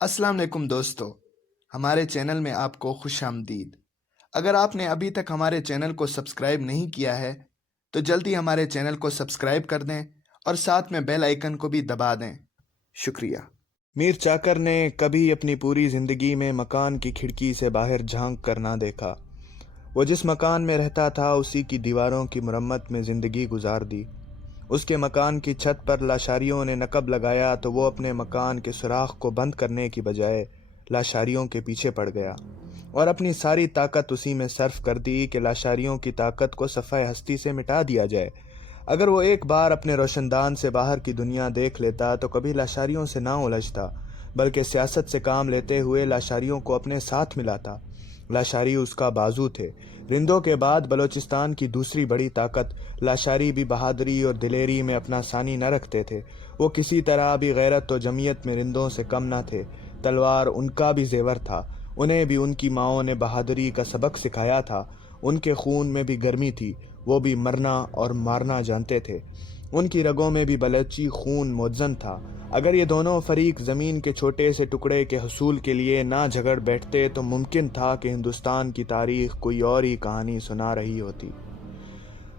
السلام علیکم دوستو، ہمارے چینل میں آپ کو خوش آمدید۔ اگر آپ نے ابھی تک ہمارے چینل کو سبسکرائب نہیں کیا ہے تو جلدی ہمارے چینل کو سبسکرائب کر دیں اور ساتھ میں بیل آئیکن کو بھی دبا دیں۔ شکریہ۔ میر چاکر نے کبھی اپنی پوری زندگی میں مکان کی کھڑکی سے باہر جھانک کر نہ دیکھا۔ وہ جس مکان میں رہتا تھا اسی کی دیواروں کی مرمت میں زندگی گزار دی۔ اس کے مکان کی چھت پر لاشاریوں نے نقب لگایا تو وہ اپنے مکان کے سوراخ کو بند کرنے کی بجائے لاشاریوں کے پیچھے پڑ گیا اور اپنی ساری طاقت اسی میں صرف کر دی کہ لاشاریوں کی طاقت کو صفحہ ہستی سے مٹا دیا جائے۔ اگر وہ ایک بار اپنے روشن دان سے باہر کی دنیا دیکھ لیتا تو کبھی لاشاریوں سے نہ الجھتا، بلکہ سیاست سے کام لیتے ہوئے لاشاریوں کو اپنے ساتھ ملاتا۔ لاشاری اس کا بازو تھے۔ رندوں کے بعد بلوچستان کی دوسری بڑی طاقت۔ لاشاری بھی بہادری اور دلیری میں اپنا ثانی نہ رکھتے تھے۔ وہ کسی طرح بھی غیرت و جمعیت میں رندوں سے کم نہ تھے۔ تلوار ان کا بھی زیور تھا۔ انہیں بھی ان کی ماؤں نے بہادری کا سبق سکھایا تھا۔ ان کے خون میں بھی گرمی تھی، وہ بھی مرنا اور مارنا جانتے تھے۔ ان کی رگوں میں بھی بلوچی خون مدزن تھا۔ اگر یہ دونوں فریق زمین کے چھوٹے سے ٹکڑے کے حصول کے لیے نہ جھگڑ بیٹھتے تو ممکن تھا کہ ہندوستان کی تاریخ کوئی اور ہی کہانی سنا رہی ہوتی۔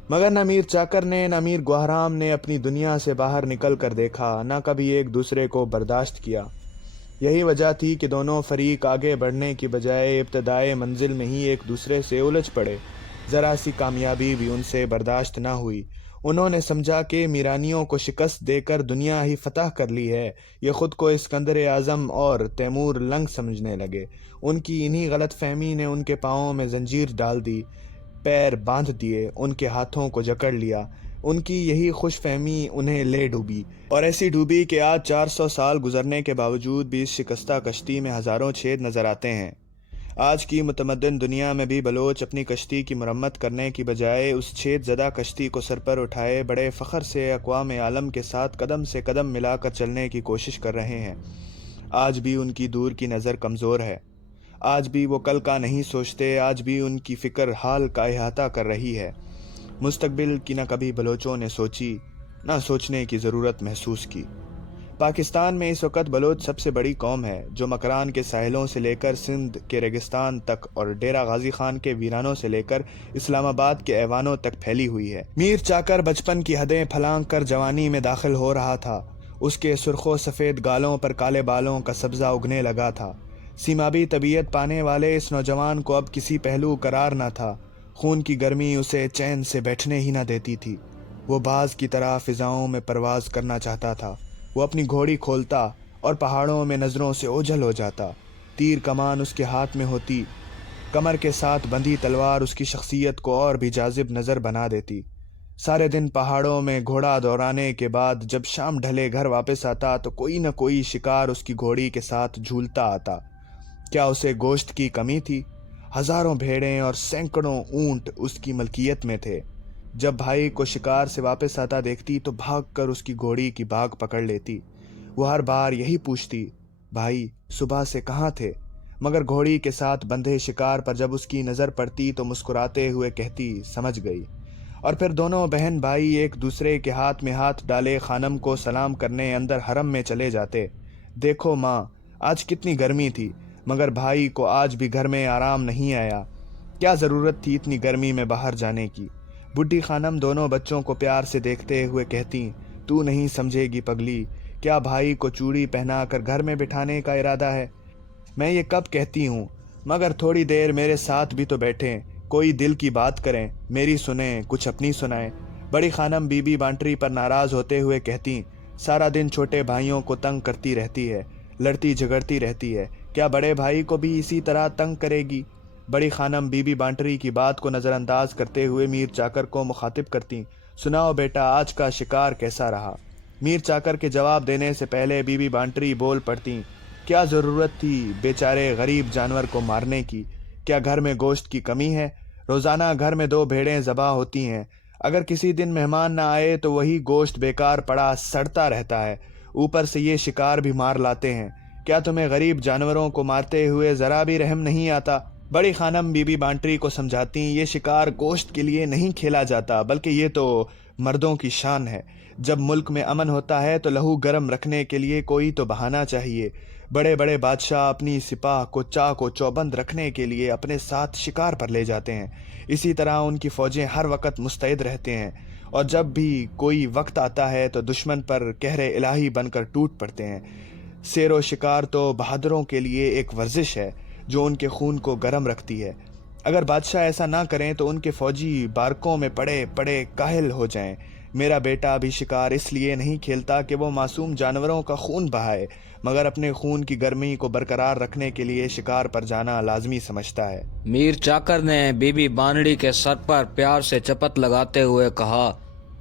مگر نہ میر چاکر نے نہ میر گوہرام نے اپنی دنیا سے باہر نکل کر دیکھا، نہ کبھی ایک دوسرے کو برداشت کیا۔ یہی وجہ تھی کہ دونوں فریق آگے بڑھنے کی بجائے ابتدائے منزل میں ہی ایک دوسرے سے الجھ پڑے۔ ذرا سی کامیابی بھی ان سے برداشت نہ ہوئی۔ انہوں نے سمجھا کہ میرانیوں کو شکست دے کر دنیا ہی فتح کر لی ہے۔ یہ خود کو اسکندر اعظم اور تیمور لنگ سمجھنے لگے۔ ان کی انہی غلط فہمی نے ان کے پاؤں میں زنجیر ڈال دی، پیر باندھ دیے، ان کے ہاتھوں کو جکڑ لیا۔ ان کی یہی خوش فہمی انہیں لے ڈوبی، اور ایسی ڈوبی کہ آج 400 سال گزرنے کے باوجود بھی اس شکستہ کشتی میں ہزاروں چھید نظر آتے ہیں۔ آج کی متمدن دنیا میں بھی بلوچ اپنی کشتی کی مرمت کرنے کی بجائے اس چھید زدہ کشتی کو سر پر اٹھائے بڑے فخر سے اقوام عالم کے ساتھ قدم سے قدم ملا کر چلنے کی کوشش کر رہے ہیں۔ آج بھی ان کی دور کی نظر کمزور ہے۔ آج بھی وہ کل کا نہیں سوچتے۔ آج بھی ان کی فکر حال کا احاطہ کر رہی ہے۔ مستقبل کی نہ کبھی بلوچوں نے سوچی، نہ سوچنے کی ضرورت محسوس کی۔ پاکستان میں اس وقت بلوچ سب سے بڑی قوم ہے، جو مکران کے ساحلوں سے لے کر سندھ کے ریگستان تک اور ڈیرہ غازی خان کے ویرانوں سے لے کر اسلام آباد کے ایوانوں تک پھیلی ہوئی ہے۔ میر چاکر بچپن کی حدیں پھلانگ کر جوانی میں داخل ہو رہا تھا۔ اس کے سرخ و سفید گالوں پر کالے بالوں کا سبزہ اگنے لگا تھا۔ سیمابی طبیعت پانے والے اس نوجوان کو اب کسی پہلو قرار نہ تھا۔ خون کی گرمی اسے چین سے بیٹھنے ہی نہ دیتی تھی۔ وہ باز کی طرح فضاؤں میں پرواز کرنا چاہتا تھا۔ وہ اپنی گھوڑی کھولتا اور پہاڑوں میں نظروں سے اوجھل ہو جاتا۔ تیر کمان اس کے ہاتھ میں ہوتی، کمر کے ساتھ بندھی تلوار اس کی شخصیت کو اور بھی جاذب نظر بنا دیتی۔ سارے دن پہاڑوں میں گھوڑا دوڑانے کے بعد جب شام ڈھلے گھر واپس آتا تو کوئی نہ کوئی شکار اس کی گھوڑی کے ساتھ جھولتا آتا۔ کیا اسے گوشت کی کمی تھی؟ ہزاروں بھیڑیں اور سینکڑوں اونٹ اس کی ملکیت میں تھے۔ جب بھائی کو شکار سے واپس آتا دیکھتی تو بھاگ کر اس کی گھوڑی کی باگ پکڑ لیتی۔ وہ ہر بار یہی پوچھتی، بھائی صبح سے کہاں تھے؟ مگر گھوڑی کے ساتھ بندھے شکار پر جب اس کی نظر پڑتی تو مسکراتے ہوئے کہتی، سمجھ گئی۔ اور پھر دونوں بہن بھائی ایک دوسرے کے ہاتھ میں ہاتھ ڈالے خانم کو سلام کرنے اندر حرم میں چلے جاتے۔ دیکھو ماں، آج کتنی گرمی تھی، مگر بھائی کو آج بھی گھر میں آرام نہیں آیا۔ کیا ضرورت تھی اتنی گرمی میں باہر جانے کی؟ بڈھی خانم دونوں بچوں کو پیار سے دیکھتے ہوئے کہتی، تو نہیں سمجھے گی پگلی، کیا بھائی کو چوڑی پہنا کر گھر میں بٹھانے کا ارادہ ہے؟ میں یہ کب کہتی ہوں، مگر تھوڑی دیر میرے ساتھ بھی تو بیٹھیں، کوئی دل کی بات کریں، میری سنیں، کچھ اپنی سنائیں۔ بڑی خانم بی بی بانٹری پر ناراض ہوتے ہوئے کہتی، سارا دن چھوٹے بھائیوں کو تنگ کرتی رہتی ہے، لڑتی جھگڑتی رہتی ہے، کیا بڑے بھائی کو بھی اسی طرح تنگ کرے گی؟ بڑی خانم بی بی بانٹری کی بات کو نظر انداز کرتے ہوئے میر چاکر کو مخاطب کرتی، سناؤ بیٹا آج کا شکار کیسا رہا؟ میر چاکر کے جواب دینے سے پہلے بی بی بانٹری بول پڑتی، کیا ضرورت تھی بیچارے غریب جانور کو مارنے کی؟ کیا گھر میں گوشت کی کمی ہے؟ روزانہ گھر میں 2 بھیڑیں ذبح ہوتی ہیں۔ اگر کسی دن مہمان نہ آئے تو وہی گوشت بیکار پڑا سڑتا رہتا ہے، اوپر سے یہ شکار بھی مار لاتے ہیں۔ کیا تمہیں غریب جانوروں کو مارتے ہوئے ذرا بھی رحم نہیں آتا؟ بڑی خانم بی بی بانٹری کو سمجھاتی، یہ شکار گوشت کے لیے نہیں کھیلا جاتا، بلکہ یہ تو مردوں کی شان ہے۔ جب ملک میں امن ہوتا ہے تو لہو گرم رکھنے کے لیے کوئی تو بہانہ چاہیے۔ بڑے بڑے بادشاہ اپنی سپاہ کو چاق و چوبند رکھنے کے لیے اپنے ساتھ شکار پر لے جاتے ہیں۔ اسی طرح ان کی فوجیں ہر وقت مستعد رہتے ہیں، اور جب بھی کوئی وقت آتا ہے تو دشمن پر قہر الہی بن کر ٹوٹ پڑتے ہیں۔ سیر و شکار تو بہادروں کے لیے ایک ورزش ہے جو ان کے خون کو گرم رکھتی ہے۔ اگر بادشاہ ایسا نہ کریں تو ان کے فوجی بارکوں میں پڑے پڑے کاہل ہو جائیں۔ میرا بیٹا ابھی شکار اس لیے نہیں کھیلتا کہ وہ معصوم جانوروں کا خون بہائے، مگر اپنے خون کی گرمی کو برقرار رکھنے کے لیے شکار پر جانا لازمی سمجھتا ہے۔ میر چاکر نے بی بی بانڑی کے سر پر پیار سے چپت لگاتے ہوئے کہا،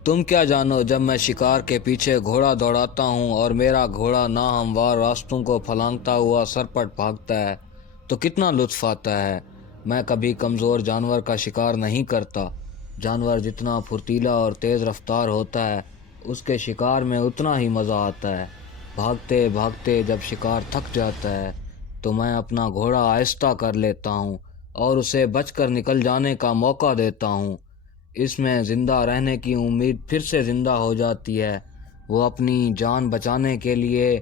تم کیا جانو جب میں شکار کے پیچھے گھوڑا دوڑاتا ہوں اور میرا گھوڑا ناہموار راستوں کو پھلانگتا ہوا سرپٹ بھاگتا ہے تو کتنا لطف آتا ہے۔ میں کبھی کمزور جانور کا شکار نہیں کرتا۔ جانور جتنا پھرتیلا اور تیز رفتار ہوتا ہے اس کے شکار میں اتنا ہی مزہ آتا ہے۔ بھاگتے بھاگتے جب شکار تھک جاتا ہے تو میں اپنا گھوڑا آہستہ کر لیتا ہوں اور اسے بچ کر نکل جانے کا موقع دیتا ہوں۔ اس میں زندہ رہنے کی امید پھر سے زندہ ہو جاتی ہے۔ وہ اپنی جان بچانے کے لیے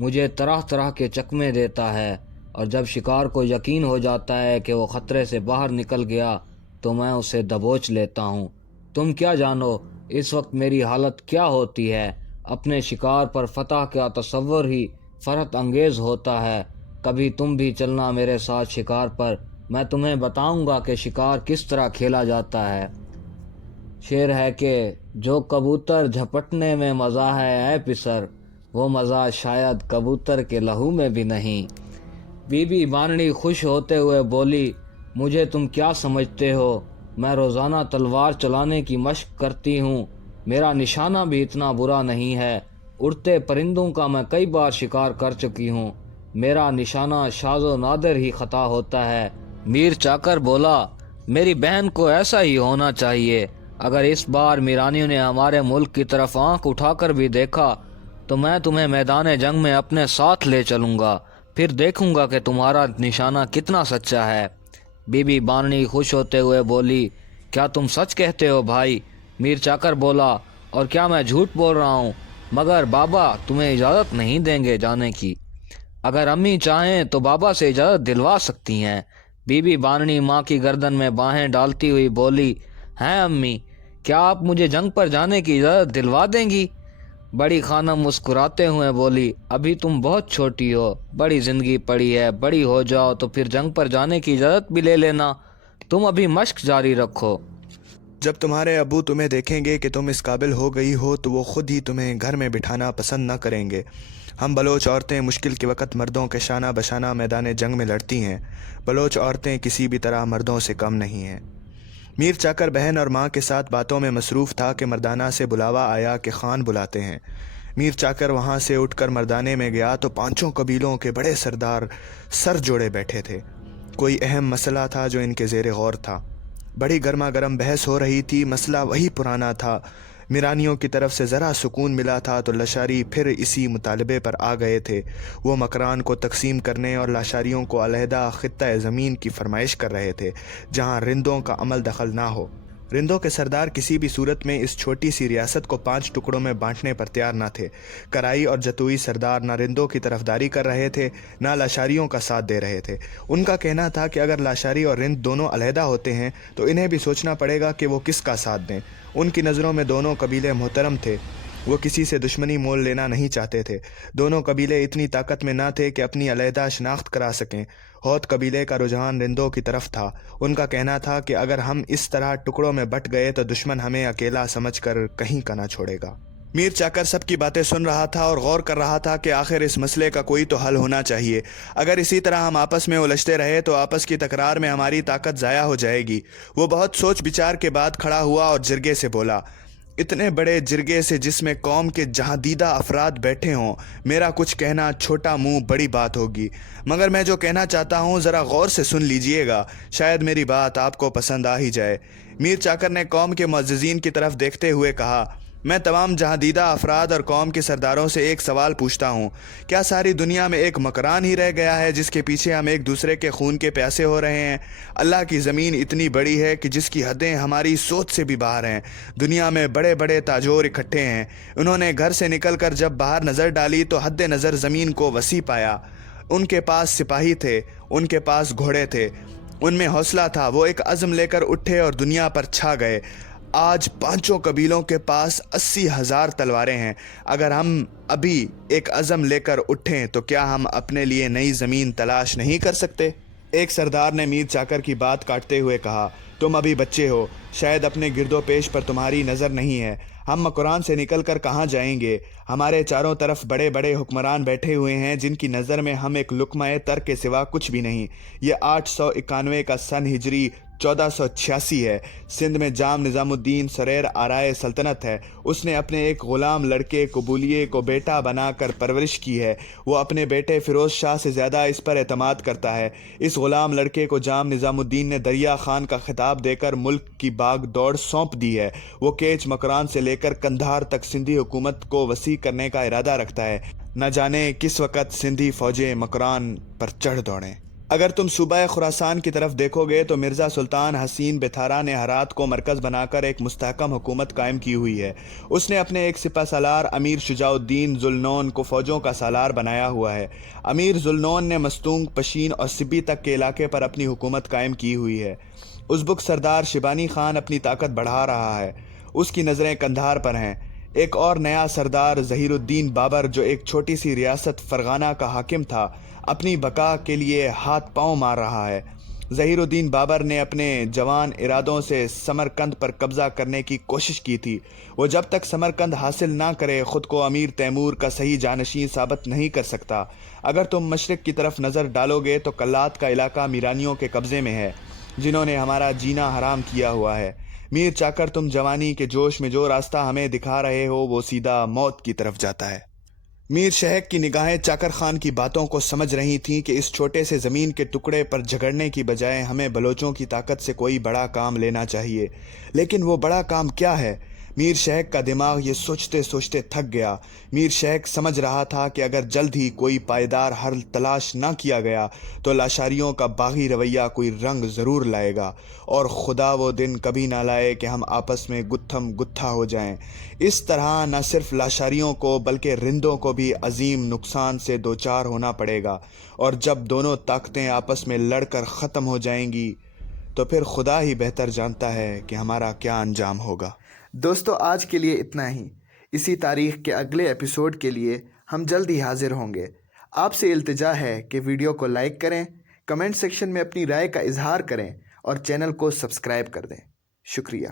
مجھے طرح طرح کے چکمے دیتا ہے، اور جب شکار کو یقین ہو جاتا ہے کہ وہ خطرے سے باہر نکل گیا تو میں اسے دبوچ لیتا ہوں۔ تم کیا جانو اس وقت میری حالت کیا ہوتی ہے۔ اپنے شکار پر فتح کا تصور ہی فرحت انگیز ہوتا ہے۔ کبھی تم بھی چلنا میرے ساتھ شکار پر، میں تمہیں بتاؤں گا کہ شکار کس طرح کھیلا جاتا ہے۔ شعر ہے کہ جو کبوتر جھپٹنے میں مزہ ہے اے پسر، وہ مزہ شاید کبوتر کے لہو میں بھی نہیں۔ بی بی بانڑی خوش ہوتے ہوئے بولی، مجھے تم کیا سمجھتے ہو؟ میں روزانہ تلوار چلانے کی مشق کرتی ہوں، میرا نشانہ بھی اتنا برا نہیں ہے۔ اڑتے پرندوں کا میں کئی بار شکار کر چکی ہوں، میرا نشانہ شاذ و نادر ہی خطا ہوتا ہے۔ میر چاکر بولا، میری بہن کو ایسا ہی ہونا چاہیے۔ اگر اس بار میرانیوں نے ہمارے ملک کی طرف آنکھ اٹھا کر بھی دیکھا تو میں تمہیں میدان جنگ میں اپنے ساتھ لے چلوں گا، پھر دیکھوں گا کہ تمہارا نشانہ کتنا سچا ہے۔ بی بی بانڑی خوش ہوتے ہوئے بولی، کیا تم سچ کہتے ہو بھائی؟ میر چاکر بولا، اور کیا میں جھوٹ بول رہا ہوں؟ مگر بابا تمہیں اجازت نہیں دیں گے جانے کی۔ اگر امی چاہیں تو بابا سے اجازت دلوا سکتی ہیں۔ بی بی بانڑی ماں کی گردن میں باہیں ڈالتی ہوئی بولی، ہیں امی، کیا آپ مجھے جنگ پر جانے کی اجازت دلوا دیں گی؟ بڑی خانم مسکراتے ہوئے بولی، ابھی تم بہت چھوٹی ہو، بڑی زندگی پڑی ہے، بڑی ہو جاؤ تو پھر جنگ پر جانے کی اجازت بھی لے لینا، تم ابھی مشق جاری رکھو۔ جب تمہارے ابو تمہیں دیکھیں گے کہ تم اس قابل ہو گئی ہو تو وہ خود ہی تمہیں گھر میں بٹھانا پسند نہ کریں گے۔ ہم بلوچ عورتیں مشکل کے وقت مردوں کے شانہ بشانہ میدان جنگ میں لڑتی ہیں۔ بلوچ عورتیں کسی بھی طرح مردوں سے کم نہیں ہیں۔ میر چاکر بہن اور ماں کے ساتھ باتوں میں مصروف تھا کہ مردانہ سے بلاوا آیا کہ خان بلاتے ہیں۔ میر چاکر وہاں سے اٹھ کر مردانے میں گیا تو پانچوں قبیلوں کے بڑے سردار سر جوڑے بیٹھے تھے۔ کوئی اہم مسئلہ تھا جو ان کے زیر غور تھا۔ بڑی گرما گرم بحث ہو رہی تھی۔ مسئلہ وہی پرانا تھا۔ میرانیوں کی طرف سے ذرا سکون ملا تھا تو لاشاری پھر اسی مطالبے پر آ گئے تھے۔ وہ مکران کو تقسیم کرنے اور لاشاریوں کو علیحدہ خطہ زمین کی فرمائش کر رہے تھے جہاں رندوں کا عمل دخل نہ ہو۔ رندوں کے سردار کسی بھی صورت میں اس چھوٹی سی ریاست کو 5 ٹکڑوں میں بانٹنے پر تیار نہ تھے۔ کرائی اور جتوئی سردار نہ رندوں کی طرفداری کر رہے تھے نہ لاشاریوں کا ساتھ دے رہے تھے۔ ان کا کہنا تھا کہ اگر لاشاری اور رند دونوں علیحدہ ہوتے ہیں تو انہیں بھی سوچنا پڑے گا کہ وہ کس کا ساتھ دیں۔ ان کی نظروں میں دونوں قبیلے محترم تھے، وہ کسی سے دشمنی مول لینا نہیں چاہتے تھے۔ دونوں قبیلے اتنی طاقت میں نہ تھے کہ اپنی علیحدہ شناخت کرا سکیں۔ ہوت قبیلے کا رجحان رندوں کی طرف تھا۔ ان کا کہنا تھا کہ اگر ہم اس طرح ٹکڑوں میں بٹ گئے تو دشمن ہمیں اکیلا سمجھ کر کہیں کا نہ چھوڑے گا۔ میر چاکر سب کی باتیں سن رہا تھا اور غور کر رہا تھا کہ آخر اس مسئلے کا کوئی تو حل ہونا چاہیے۔ اگر اسی طرح ہم آپس میں الجھتے رہے تو آپس کی تکرار میں ہماری طاقت ضائع ہو جائے گی۔ وہ بہت سوچ بچار کے بعد کھڑا ہوا اور جرگے سے بولا، اتنے بڑے جرگے سے جس میں قوم کے جہاندیدہ افراد بیٹھے ہوں، میرا کچھ کہنا چھوٹا منہ بڑی بات ہوگی، مگر میں جو کہنا چاہتا ہوں ذرا غور سے سن لیجئے گا، شاید میری بات آپ کو پسند آ ہی جائے۔ میر چاکر نے قوم کے معززین کی طرف دیکھتے ہوئے کہا، میں تمام جہاں دیدہ افراد اور قوم کے سرداروں سے ایک سوال پوچھتا ہوں، کیا ساری دنیا میں ایک مکران ہی رہ گیا ہے جس کے پیچھے ہم ایک دوسرے کے خون کے پیاسے ہو رہے ہیں؟ اللہ کی زمین اتنی بڑی ہے کہ جس کی حدیں ہماری سوچ سے بھی باہر ہیں۔ دنیا میں بڑے بڑے تاجور اکٹھے ہیں۔ انہوں نے گھر سے نکل کر جب باہر نظر ڈالی تو حد نظر زمین کو وسیع پایا۔ ان کے پاس سپاہی تھے، ان کے پاس گھوڑے تھے، ان میں حوصلہ تھا، وہ ایک عزم لے کر اٹھے اور دنیا پر چھا گئے۔ آج 5 قبیلوں کے پاس 80,000 تلواریں ہیں۔ اگر ہم ابھی ایک عزم لے کر اٹھیں تو کیا ہم اپنے لیے نئی زمین تلاش نہیں کر سکتے؟ ایک سردار نے میر چاکر کی بات کاٹتے ہوئے کہا، تم ابھی بچے ہو، شاید اپنے گرد و پیش پر تمہاری نظر نہیں ہے۔ ہم مکران سے نکل کر کہاں جائیں گے؟ ہمارے چاروں طرف بڑے بڑے حکمران بیٹھے ہوئے ہیں جن کی نظر میں ہم ایک لقمہ تر کے سوا کچھ بھی نہیں۔ یہ 891 کا سن ہجری 1486 ہے۔ سندھ میں جام نظام الدین سریر آرائے سلطنت ہے۔ اس نے اپنے ایک غلام لڑکے قبولیے کو بیٹا بنا کر پرورش کی ہے۔ وہ اپنے بیٹے فیروز شاہ سے زیادہ اس پر اعتماد کرتا ہے۔ اس غلام لڑکے کو جام نظام الدین نے دریا خان کا خطاب دے کر ملک کی باغ دوڑ سونپ دی ہے۔ وہ کیچ مکران سے لے کر قندھار تک سندھی حکومت کو وسیع کرنے کا ارادہ رکھتا ہے۔ نہ جانے کس وقت سندھی فوجیں مکران پر چڑھ دوڑیں۔ اگر تم صوبہ خراسان کی طرف دیکھو گے تو مرزا سلطان حسین بتھارا نے ہرات کو مرکز بنا کر ایک مستحکم حکومت قائم کی ہوئی ہے۔ اس نے اپنے ایک سپہ سالار امیر شجاع الدین ذوالنون کو فوجوں کا سالار بنایا ہوا ہے۔ امیر ذوالنون نے مستونگ، پشین اور سبی تک کے علاقے پر اپنی حکومت قائم کی ہوئی ہے۔ ازبک سردار شیبانی خان اپنی طاقت بڑھا رہا ہے، اس کی نظریں قندھار پر ہیں۔ ایک اور نیا سردار ظہیر الدین بابر جو ایک چھوٹی سی ریاست فرغانہ کا حاکم تھا، اپنی بقا کے لیے ہاتھ پاؤں مار رہا ہے۔ ظہیر الدین بابر نے اپنے جوان ارادوں سے سمرقند پر قبضہ کرنے کی کوشش کی تھی۔ وہ جب تک سمرقند حاصل نہ کرے خود کو امیر تیمور کا صحیح جانشین ثابت نہیں کر سکتا۔ اگر تم مشرق کی طرف نظر ڈالو گے تو کلات کا علاقہ میرانیوں کے قبضے میں ہے، جنہوں نے ہمارا جینا حرام کیا ہوا ہے۔ میر چاکر، تم جوانی کے جوش میں جو راستہ ہمیں دکھا رہے ہو وہ سیدھا موت کی طرف جاتا ہے۔ میر شہک کی نگاہیں چاکر خان کی باتوں کو سمجھ رہی تھیں کہ اس چھوٹے سے زمین کے ٹکڑے پر جھگڑنے کی بجائے ہمیں بلوچوں کی طاقت سے کوئی بڑا کام لینا چاہیے۔ لیکن وہ بڑا کام کیا ہے؟ میر شہک کا دماغ یہ سوچتے سوچتے تھک گیا۔ میر شہک سمجھ رہا تھا کہ اگر جلد ہی کوئی پائیدار حل تلاش نہ کیا گیا تو لاشاریوں کا باغی رویہ کوئی رنگ ضرور لائے گا، اور خدا وہ دن کبھی نہ لائے کہ ہم آپس میں گتھم گتھا ہو جائیں۔ اس طرح نہ صرف لاشاریوں کو بلکہ رندوں کو بھی عظیم نقصان سے دوچار ہونا پڑے گا، اور جب دونوں طاقتیں آپس میں لڑ کر ختم ہو جائیں گی تو پھر خدا ہی بہتر جانتا ہے کہ ہمارا کیا انجام ہوگا۔ دوستو، آج کے لیے اتنا ہی۔ اسی تاریخ کے اگلے ایپیسوڈ کے لیے ہم جلد ہی حاضر ہوں گے۔ آپ سے التجا ہے کہ ویڈیو کو لائک کریں، کمنٹ سیکشن میں اپنی رائے کا اظہار کریں اور چینل کو سبسکرائب کر دیں۔ شکریہ۔